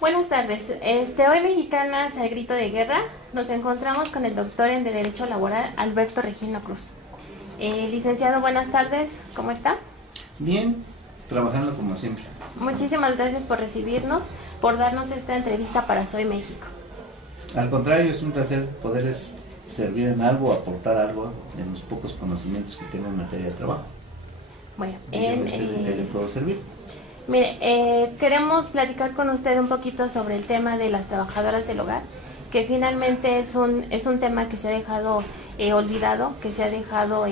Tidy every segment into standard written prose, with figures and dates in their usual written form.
Buenas tardes. Hoy Mexicanas al Grito de Guerra nos encontramos con el doctor en Derecho Laboral Alberto Regino Cruz. Licenciado, buenas tardes. ¿Cómo está? Bien, trabajando como siempre. Muchísimas gracias por recibirnos, por darnos esta entrevista para Soy México. Al contrario, es un placer poderles servir en algo, aportar algo de los pocos conocimientos que tengo en materia de trabajo. Bueno, ¿En qué le puedo servir? Mire, queremos platicar con usted un poquito sobre el tema de las trabajadoras del hogar, que finalmente es un tema que se ha dejado olvidado, que se ha dejado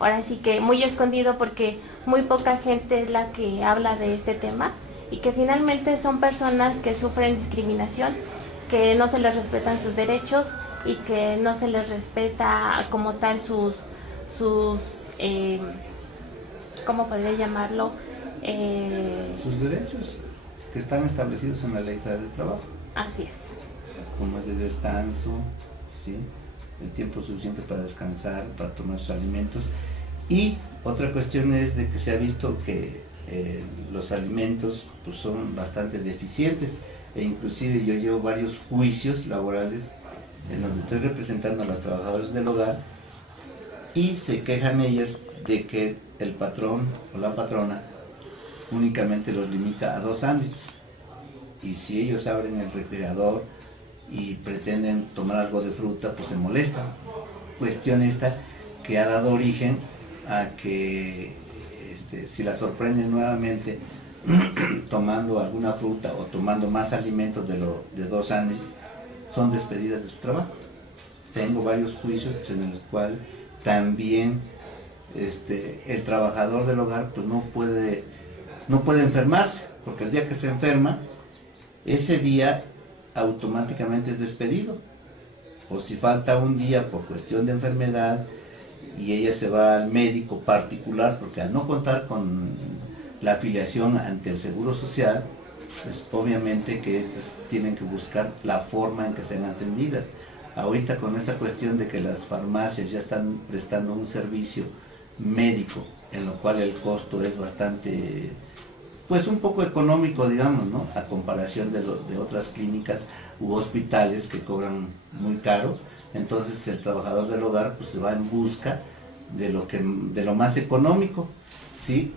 ahora sí que muy escondido, porque muy poca gente es la que habla de este tema, y que finalmente son personas que sufren discriminación, que no se les respetan sus derechos y que no se les respeta como tal sus ¿cómo podría llamarlo? Sus derechos que están establecidos en la Ley Federal del Trabajo. Así es. Como es de descanso, ¿sí? El tiempo suficiente para descansar, para tomar sus alimentos. Y otra cuestión es de que se ha visto que los alimentos pues, son bastante deficientes, e inclusive yo llevo varios juicios laborales en donde estoy representando a los trabajadores del hogar y se quejan ellas de que el patrón o la patrona únicamente los limita a 2 sándwiches, y si ellos abren el refrigerador y pretenden tomar algo de fruta, pues se molestan. Cuestión esta que ha dado origen a que si la sorprenden nuevamente tomando alguna fruta o tomando más alimentos de 2 sándwiches, son despedidas de su trabajo. Tengo varios juicios en el cual también el trabajador del hogar pues no puede enfermarse, porque el día que se enferma, ese día automáticamente es despedido. O si falta un día por cuestión de enfermedad y ella se va al médico particular, porque al no contar con la afiliación ante el Seguro Social, pues obviamente que estas tienen que buscar la forma en que sean atendidas. Ahorita con esta cuestión de que las farmacias ya están prestando un servicio médico, en lo cual el costo es bastante, pues un poco económico, digamos, ¿no? A comparación de otras clínicas u hospitales que cobran muy caro. Entonces el trabajador del hogar pues se va en busca de lo más económico. Sí,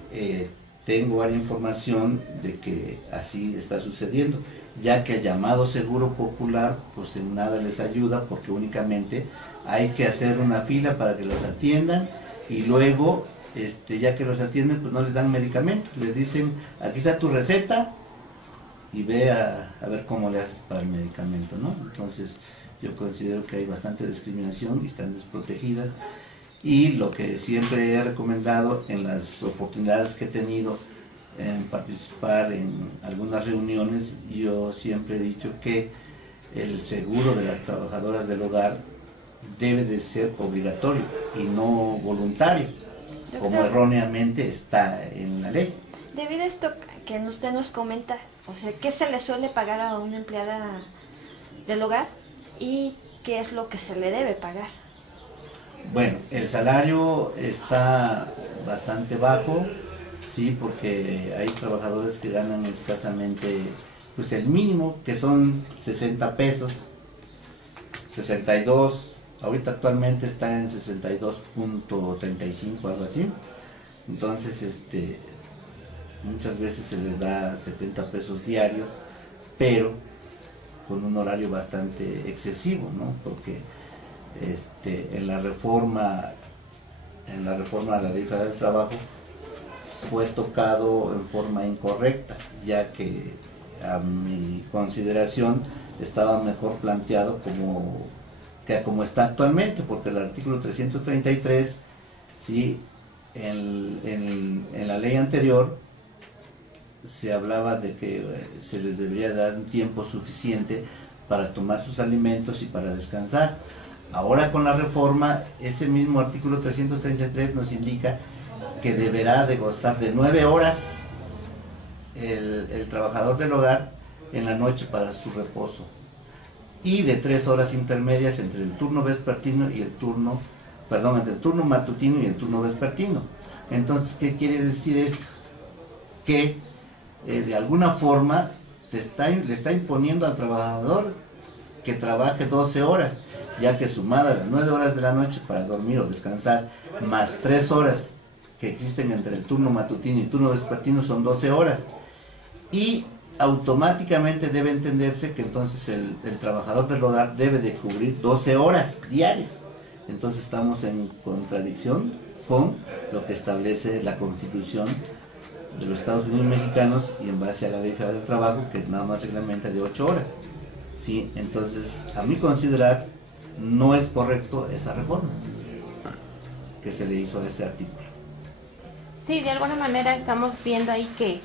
tengo varias información de que así está sucediendo, ya que el llamado Seguro Popular pues en nada les ayuda, porque únicamente hay que hacer una fila para que los atiendan, y luego ya que los atienden pues no les dan medicamentos, les dicen aquí está tu receta y ve a ver cómo le haces para el medicamento, ¿no? Entonces yo considero que hay bastante discriminación y están desprotegidas, y lo que siempre he recomendado en las oportunidades que he tenido en participar en algunas reuniones, yo siempre he dicho que el seguro de las trabajadoras del hogar debe de ser obligatorio y no voluntario, como erróneamente está en la ley. Debido a esto que usted nos comenta, o sea, ¿qué se le suele pagar a una empleada del hogar y qué es lo que se le debe pagar? Bueno, el salario está bastante bajo, sí, porque hay trabajadores que ganan escasamente pues el mínimo, que son 60 pesos, 62, ahorita actualmente está en 62.35, algo así. Entonces muchas veces se les da 70 pesos diarios, pero con un horario bastante excesivo, ¿no? Porque en la reforma a la Ley Federal del Trabajo fue tocado en forma incorrecta, ya que a mi consideración estaba mejor planteado como está actualmente, porque el artículo 333, sí, en la ley anterior se hablaba de que se les debería dar un tiempo suficiente para tomar sus alimentos y para descansar. Ahora con la reforma, ese mismo artículo 333 nos indica que deberá de gozar de 9 horas el trabajador del hogar en la noche para su reposo, y de 3 horas intermedias entre el turno vespertino y entre el turno matutino y el turno vespertino. Entonces, ¿qué quiere decir esto? Que de alguna forma le está imponiendo al trabajador que trabaje 12 horas, ya que sumada las 9 horas de la noche para dormir o descansar, más 3 horas que existen entre el turno matutino y turno vespertino, son 12 horas. Y automáticamente debe entenderse que entonces el trabajador del hogar debe de cubrir 12 horas diarias. Entonces estamos en contradicción con lo que establece la Constitución de los Estados Unidos mexicanos y en base a la Ley Federal del Trabajo, que nada más reglamenta de 8 horas. Sí, entonces, a mi considerar, no es correcto esa reforma que se le hizo a ese artículo. Sí, de alguna manera estamos viendo ahí que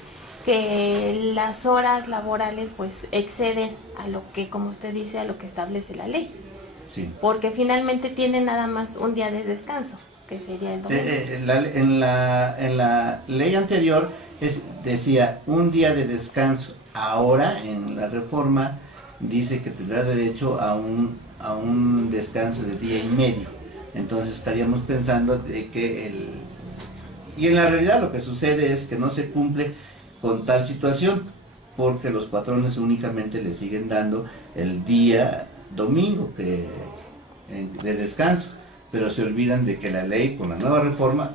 las horas laborales pues exceden a lo que, como usted dice, a lo que establece la ley. Sí. Porque finalmente tienen nada más un día de descanso, que sería el domingo. En la ley anterior decía un día de descanso. Ahora, en la reforma, dice que tendrá derecho a un descanso de día y medio. Entonces estaríamos pensando de que y en la realidad lo que sucede es que no se cumple con tal situación, porque los patrones únicamente le siguen dando el día domingo de descanso, pero se olvidan de que la ley con la nueva reforma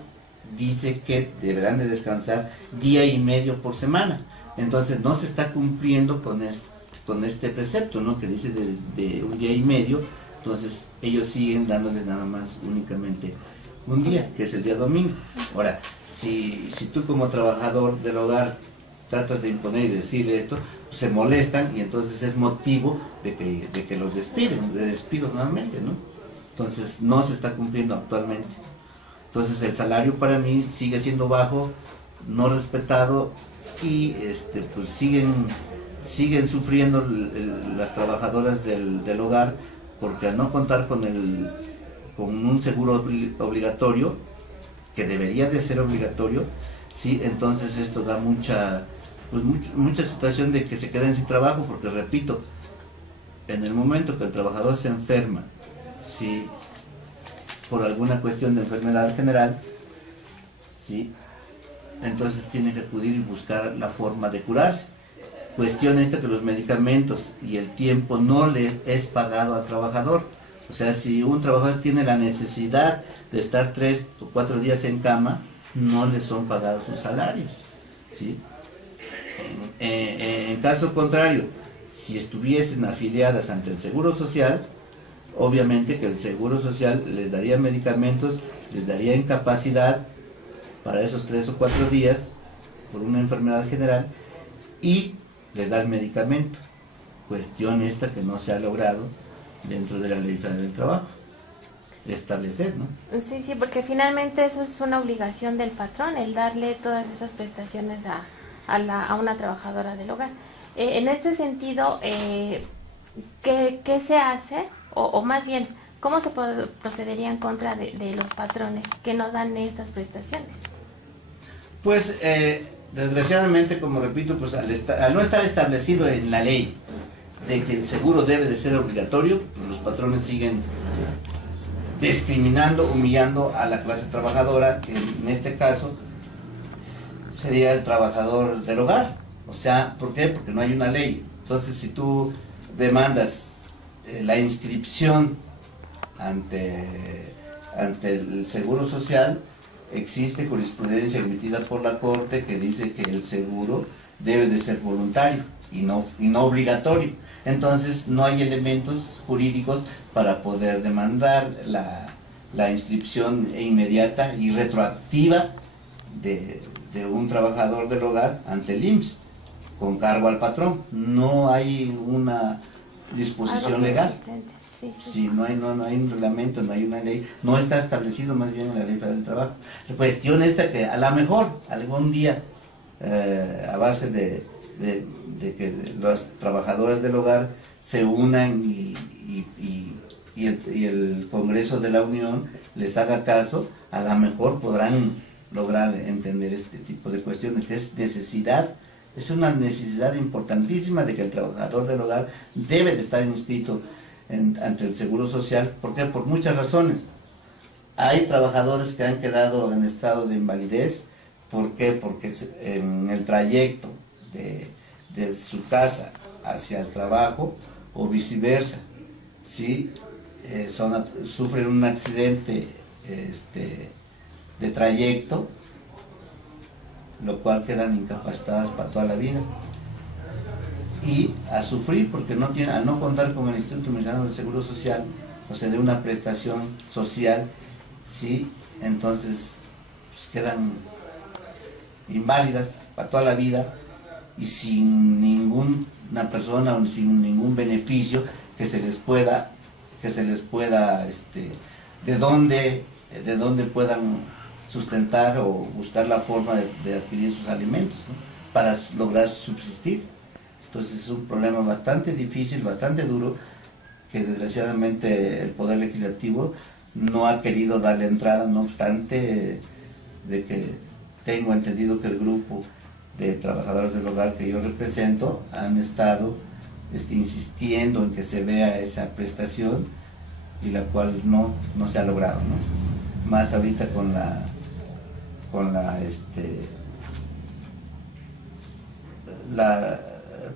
dice que deberán de descansar día y medio por semana. Entonces no se está cumpliendo con este precepto, ¿no?, que dice de un día y medio. Entonces ellos siguen dándoles nada más únicamente un día, que es el día domingo. Ahora, si tú como trabajador del hogar tratas de imponer y decirle esto, pues se molestan y entonces es motivo de que los despido nuevamente, ¿no? Entonces no se está cumpliendo actualmente. Entonces el salario para mí sigue siendo bajo, no respetado, y pues siguen sufriendo las trabajadoras del hogar, porque al no contar con un seguro obligatorio, que debería de ser obligatorio, sí, entonces esto da mucha situación de que se queden sin trabajo, porque repito, en el momento que el trabajador se enferma, sí, por alguna cuestión de enfermedad general, sí, entonces tiene que acudir y buscar la forma de curarse. Cuestión esta que los medicamentos y el tiempo no le es pagado al trabajador. O sea, si un trabajador tiene la necesidad de estar 3 o 4 días en cama, no le son pagados sus salarios, ¿sí? En caso contrario, si estuviesen afiliadas ante el Seguro Social, obviamente que el Seguro Social les daría medicamentos, les daría incapacidad para esos 3 o 4 días por una enfermedad general y les da el medicamento. Cuestión esta que no se ha logrado dentro de la Ley Federal del Trabajo establecer, ¿no? Sí, porque finalmente eso es una obligación del patrón, el darle todas esas prestaciones a una trabajadora del hogar. En este sentido, ¿qué se hace? O más bien, ¿cómo se procedería en contra de los patrones que no dan estas prestaciones? Pues desgraciadamente, como repito, pues al no estar establecido en la ley de que el seguro debe de ser obligatorio, pues los patrones siguen discriminando, humillando a la clase trabajadora, que en este caso sería el trabajador del hogar. O sea, ¿por qué? Porque no hay una ley. Entonces, si tú demandas la inscripción ante el Seguro Social, existe jurisprudencia emitida por la Corte que dice que el seguro debe de ser voluntario y no obligatorio. Entonces no hay elementos jurídicos para poder demandar la inscripción inmediata y retroactiva de un trabajador del hogar ante el IMSS con cargo al patrón. No hay una disposición legal. Sí, no hay un reglamento, no hay una ley, no está establecido más bien en la Ley Federal del Trabajo. La cuestión esta que a lo mejor algún día, a base de que los trabajadores del hogar se unan y el Congreso de la Unión les haga caso, a lo mejor podrán lograr entender este tipo de cuestiones, que es necesidad. Es una necesidad importantísima de que el trabajador del hogar debe de estar inscrito ante el Seguro Social. ¿Por qué? Por muchas razones. Hay trabajadores que han quedado en estado de invalidez. ¿Por qué? Porque en el trayecto de su casa hacia el trabajo o viceversa, si sufren un accidente de trayecto, lo cual quedan incapacitadas para toda la vida. Y a sufrir porque al no contar con el Instituto Mexicano del Seguro Social, o sea, de una prestación social, sí, entonces pues, quedan inválidas para toda la vida y sin ninguna persona o sin ningún beneficio que se les pueda de dónde puedan sustentar o buscar la forma de adquirir sus alimentos, ¿no? Para lograr subsistir. Entonces es un problema bastante difícil, bastante duro, que desgraciadamente el Poder Legislativo no ha querido darle entrada, no obstante de que tengo entendido que el grupo de trabajadores del hogar que yo represento han estado insistiendo en que se vea esa prestación, y la cual no se ha logrado, ¿no? Más ahorita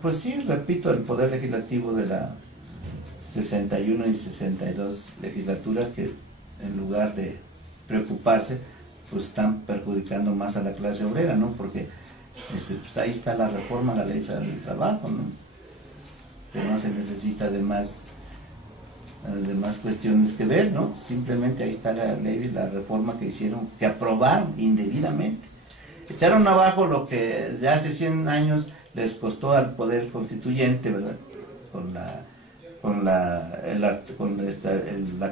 pues sí, repito, el Poder Legislativo de la 61 y 62 legislatura, que en lugar de preocuparse, pues están perjudicando más a la clase obrera, ¿no? Porque pues ahí está la reforma a la Ley Federal del Trabajo, ¿no? Que no se necesita de más cuestiones que ver, ¿no? Simplemente ahí está la ley, la reforma que hicieron, que aprobaron indebidamente. Echaron abajo lo que ya hace 100 años les costó al Poder Constituyente, ¿verdad? Con la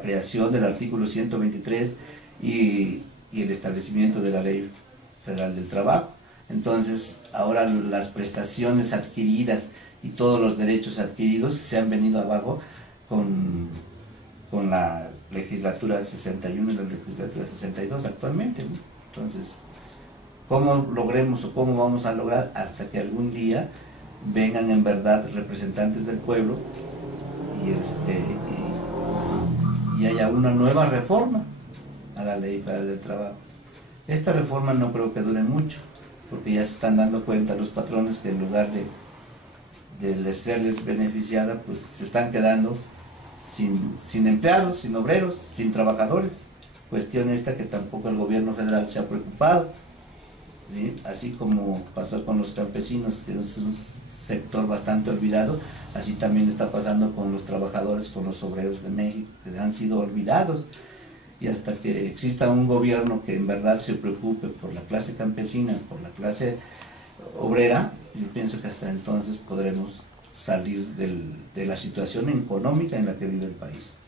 creación del artículo 123 y el establecimiento de la Ley Federal del Trabajo. Entonces, ahora las prestaciones adquiridas y todos los derechos adquiridos se han venido abajo con la legislatura 61 y la legislatura 62 actualmente, ¿no? Entonces, ¿cómo logremos o cómo vamos a lograr hasta que algún día vengan en verdad representantes del pueblo y haya una nueva reforma a la Ley Federal del Trabajo? Esta reforma no creo que dure mucho, porque ya se están dando cuenta los patrones que en lugar de serles beneficiada, pues se están quedando sin empleados, sin obreros, sin trabajadores. Cuestión esta que tampoco el gobierno federal se ha preocupado, ¿sí? Así como pasó con los campesinos, que es un sector bastante olvidado, así también está pasando con los trabajadores, con los obreros de México, que han sido olvidados. Y hasta que exista un gobierno que en verdad se preocupe por la clase campesina, por la clase obrera, yo pienso que hasta entonces podremos salir de la situación económica en la que vive el país.